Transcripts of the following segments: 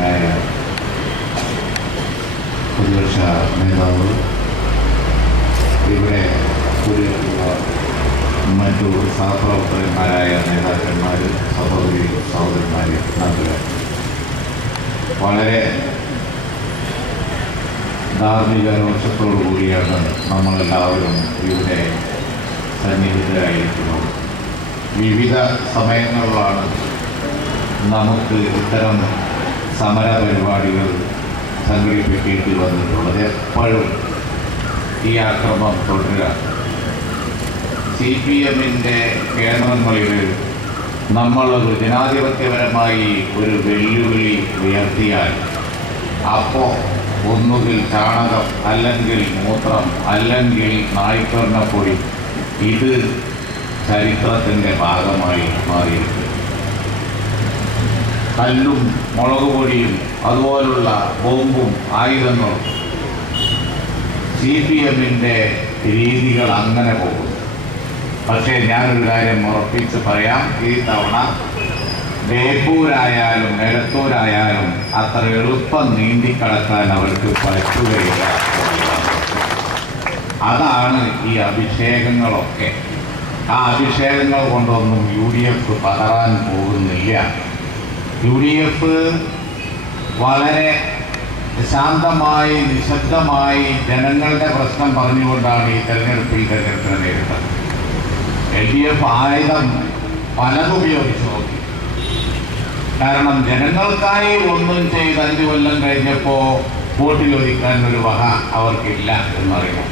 ബഹുമാന്യനായ പ്രതിപക്ഷ നേതാവ്, ഇവിടെ കൂടിയിട്ടുള്ള മറ്റു സഹപ്രവർത്തകന്മാരായ നേതാക്കന്മാർ, സഹോദരി സഹോദരന്മാർ, നാട്ടുകാർ, വളരെ ധാർമ്മിക രോഷത്തോടു കൂടിയാണ് നമ്മളെല്ലാവരും ഇവിടെ സന്നിഹിതരായിരിക്കുന്നത്. വിവിധ സമയങ്ങളിലാണ് നമുക്ക് ഇത്തരം സമര പരിപാടികൾ സംഘടിപ്പിക്കേണ്ടി വന്നിട്ടുള്ളത്. എപ്പോഴും ഈ ആക്രമണം തുടരുക. CPM-ന്റെ കേന്ദ്രങ്ങളിൽ നമ്മളൊരു ജനാധിപത്യപരമായി ഒരു വെല്ലുവിളി ഉയർത്തിയാൽ അപ്പോൾ ഒന്നുകിൽ ചാണകം, അല്ലെങ്കിൽ മൂത്രം, അല്ലെങ്കിൽ നായ്ക്കറിനപ്പൊടി, ഇത് ചരിത്രത്തിൻ്റെ ഭാഗമായി മാറിയിരിക്കും. കല്ലും മുളക് പൊടിയും അതുപോലുള്ള ബോംബും ആയുധങ്ങളും CPM-ന്റെ രീതികൾ അങ്ങനെ പോകും. പക്ഷേ ഞാനൊരു കാര്യം ഉറപ്പിച്ച് പറയാം, ഈ തവണ ബേപ്പൂരായാലും എലത്തൂരായാലും അത്ര എളുപ്പം നീന്തിക്കടക്കാൻ അവർക്ക് പറ്റുകയില്ല. അതാണ് ഈ അഭിഷേകങ്ങളൊക്കെ. ആ അഭിഷേകങ്ങൾ കൊണ്ടൊന്നും UDF പകരാൻ പോകുന്നില്ല. UDF വളരെ ശാന്തമായി നിശബ്ദമായി ജനങ്ങളുടെ പ്രശ്നം പറഞ്ഞുകൊണ്ടാണ് ഈ തെരഞ്ഞെടുപ്പിനെ നേരിട്ടത്. LDF ആയുധം പലതും ഉപയോഗിച്ച് നോക്കി. കാരണം ജനങ്ങൾക്കായി ഒന്നും ചെയ്ത് 5 കൊല്ലം കഴിഞ്ഞപ്പോൾ വോട്ടിലൊതുക്കാൻ ഒരു വക അവർക്കില്ല എന്നറിയാം.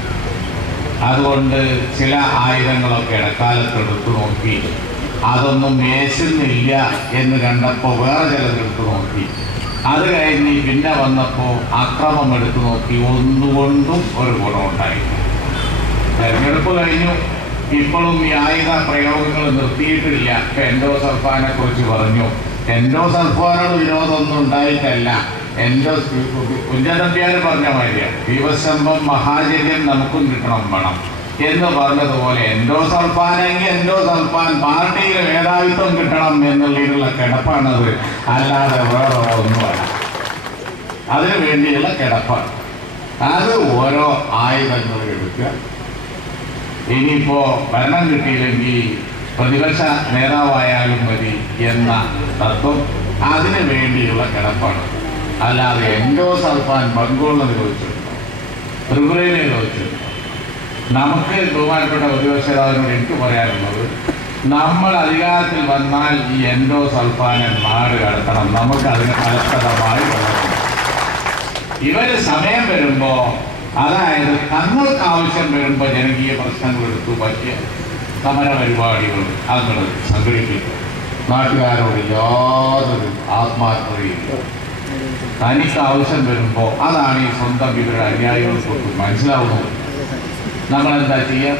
അതുകൊണ്ട് ചില ആയുധങ്ങളൊക്കെ ഇടക്കാലത്ത് എടുത്തു നോക്കി. അതൊന്നും മേശുന്നില്ല എന്ന് കണ്ടപ്പോൾ വേറെ ചിലതെടുത്തു നോക്കി. അത് കഴിഞ്ഞ് പിന്നെ വന്നപ്പോൾ അക്രമം എടുത്തു നോക്കി. ഒന്നുകൊണ്ടും ഒരു ഗുണമുണ്ടായില്ല. തെരഞ്ഞെടുപ്പ് കഴിഞ്ഞു. ഇപ്പോഴും ഈ ആയുധ പ്രയോഗങ്ങൾ നിർത്തിയിട്ടില്ല. ഇപ്പം എൻഡോസൾഫാനെ കുറിച്ച് പറഞ്ഞു. എൻഡോസൾഫാനോട് വിരോധമൊന്നും ഉണ്ടായിട്ടല്ല. കുഞ്ചനമ്പ്യാർ പറഞ്ഞ മാതിരിയാണ്, ദീപസ്തംഭം മഹാചര്യം നമുക്കും കിട്ടണം വേണം എന്ന് പറഞ്ഞതുപോലെ എൻഡോസൾഫാനെങ്കിൽ എൻഡോസൾഫാൻ പാർട്ടിയിലെ മേധാവിത്വം കിട്ടണം എന്നുള്ളതിനുള്ള കിടപ്പാണത്. അല്ലാതെ വേറെ ഒന്നുമല്ല. അതിനു വേണ്ടിയുള്ള കിടപ്പാണ്. അത് ഓരോ ആയുധങ്ങൾ എടുക്കുക. ഇനിയിപ്പോൾ ഭരണം കിട്ടിയില്ലെങ്കിൽ പ്രതിപക്ഷ നേതാവായാലും മതി എന്ന തത്വം, അതിനു വേണ്ടിയുള്ള കിടപ്പാണ്. അല്ലാതെ എൻഡോസൾഫാൻ ബംഗോളിനെ ചോദിച്ചിട്ടുണ്ടോ, ത്രിപുരയിലെ ചോദിച്ചിട്ടുണ്ടോ? നമുക്ക് ബഹുമാനപ്പെട്ട പ്രതിപക്ഷ നേതാവിനോട് എനിക്ക് പറയാനുള്ളത്, നമ്മൾ അധികാരത്തിൽ വന്നാൽ ഈ എൻഡോസൾഫാനെ നാട് കടത്തണം. നമുക്ക് അതിന് ഫലപ്രദമായി വളരണം. ഇവര് സമയം വരുമ്പോൾ, അതായത് തങ്ങൾക്ക് ആവശ്യം വരുമ്പോൾ ജനകീയ പ്രശ്നങ്ങൾ എടുത്തു പറ്റിയ സമര പരിപാടികൾ അത് സംഘടിപ്പിക്കും. നാട്ടുകാരോട് യാതൊരു ആത്മാർത്ഥതയില്ല. തനിക്ക് ആവശ്യം വരുമ്പോൾ അതാണ് ഈ സ്വന്തം ഇവരുടെ അനുയായികൾക്ക് മനസ്സിലാവുന്നത്. നമ്മളെന്താ ചെയ്യുക?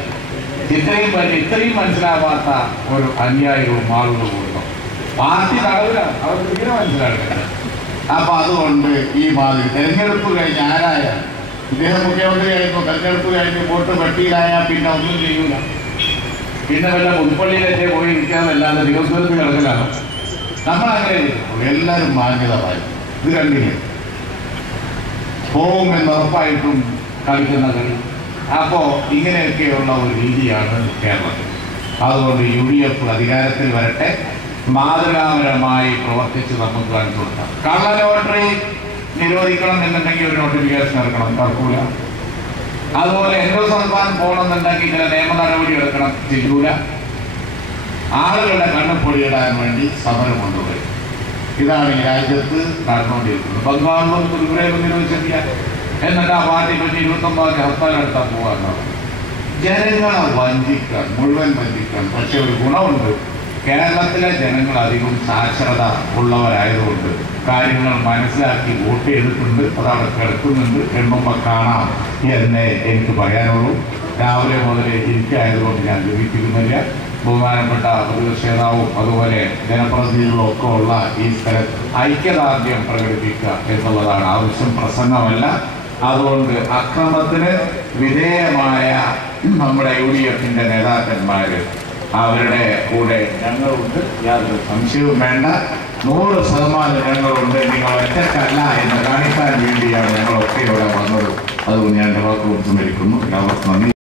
ഇത്രയും മനസ്സിലാവാത്ത ഒരു അനുയായികളും ആളുകളും ഉണ്ടോ? പാർട്ടി തടവിലാണ്, അവർക്ക് തീരെ മനസ്സിലാക്കുന്നത്. അപ്പം അതുകൊണ്ട് ഈ മാതിരി തെരഞ്ഞെടുപ്പ് കഴിഞ്ഞ് ആരായാലും, ഇദ്ദേഹം മുഖ്യമന്ത്രിയായിരുന്നു, തെരഞ്ഞെടുപ്പ് കഴിഞ്ഞ് വോട്ട് പട്ടിയിലായാൽ പിന്നെ ഒന്നും ചെയ്യൂല. പിന്നെ വല്ല പുതുപ്പള്ളിയിലൊക്കെ പോയി ഇരിക്കാന്നല്ലാതെ തിരുവനന്തപുരത്ത് കിടക്കലാണ്. നമ്മളങ്ങനെ എല്ലാവരും മാന്യത പാലിക്കും. ഇത് കണ്ടില്ലേ, പോകുമെന്ന് ഉറപ്പായിട്ടും കളിക്കുന്ന കളി. അപ്പോൾ ഇങ്ങനെയൊക്കെയുള്ള ഒരു രീതിയാണ് കേരളത്തിൽ. അതുകൊണ്ട് UDF അധികാരത്തിൽ വരട്ടെ, മാതൃകാപരമായി പ്രവർത്തിച്ച് നമുക്ക് കാണിച്ചു കൊടുക്കാം. കള്ള ലോട്ടറി നിരോധിക്കണം എന്നുണ്ടെങ്കിൽ ഒരു നോട്ടിഫിക്കേഷൻ ഇറക്കണം, തർക്കൂല. അതുപോലെ എൻഡോസൾഫാൻ പോകണമെന്നുണ്ടെങ്കിൽ ചില നിയമ നടപടി എടുക്കണം, ചെയ്യൂല. ആളുകളുടെ കണ്ണപ്പൊടിയിടാൻ വേണ്ടി സമരം കൊണ്ടുപോയി. ഇതാണ് ഈ രാജ്യത്ത് നടന്നുകൊണ്ടിരിക്കുന്നത്. ബംഗാളിലും ത്രിപുരയിലും നിരോധിച്ചിട്ടില്ല. എന്നിട്ട് ആ പാർട്ടി പറ്റി 29 ഹർത്താൽ എടുത്താൽ പോകാറുണ്ടാവും. ജനങ്ങളെ വഞ്ചിക്കാൻ, മുഴുവൻ വഞ്ചിക്കാൻ. പക്ഷെ ഒരു ഗുണമുണ്ട്, കേരളത്തിലെ ജനങ്ങൾ അധികം സാക്ഷരത ഉള്ളവരായതുകൊണ്ട് കാര്യങ്ങൾ മനസ്സിലാക്കി വോട്ട് ചെയ്തിട്ടുണ്ട്. അതവിടെ കിടക്കുന്നുണ്ട്, എണ്ണുമ്പോൾ കാണാം എന്നേ എനിക്ക് പറയാനുള്ളൂ. രാവിലെ മുതൽ ഇരിക്കായതുകൊണ്ട് ഞാൻ ലഭിക്കുന്നില്ല. ബഹുമാനപ്പെട്ട പ്രതിപക്ഷ നേതാവും അതുപോലെ ജനപ്രതിനിധികളും ഒക്കെ ഉള്ള ഈ സ്ഥലത്ത് ഐക്യദാർഢ്യം പ്രകടിപ്പിക്കുക എന്നുള്ളതാണ് ആവശ്യം, പ്രസംഗമല്ല. അതുകൊണ്ട് അക്രമത്തിന് വിധേയമായ നമ്മുടെ UDF-ന്റെ നേതാക്കന്മാർ അവരുടെ കൂടെ ഞങ്ങളുണ്ട്, യാതൊരു സംശയവും വേണ്ട. 100% ഞങ്ങളുണ്ട്. നിങ്ങൾ ഒറ്റക്കല്ല എന്ന് കാണിക്കാൻ വേണ്ടിയാണ് ഞങ്ങളൊക്കെ ഇവിടെ വന്നത്. അതുകൊണ്ട് ഞാൻ വാക്കുകൾ സ്മരിക്കുന്നു. എല്ലാവർക്കും നന്ദി.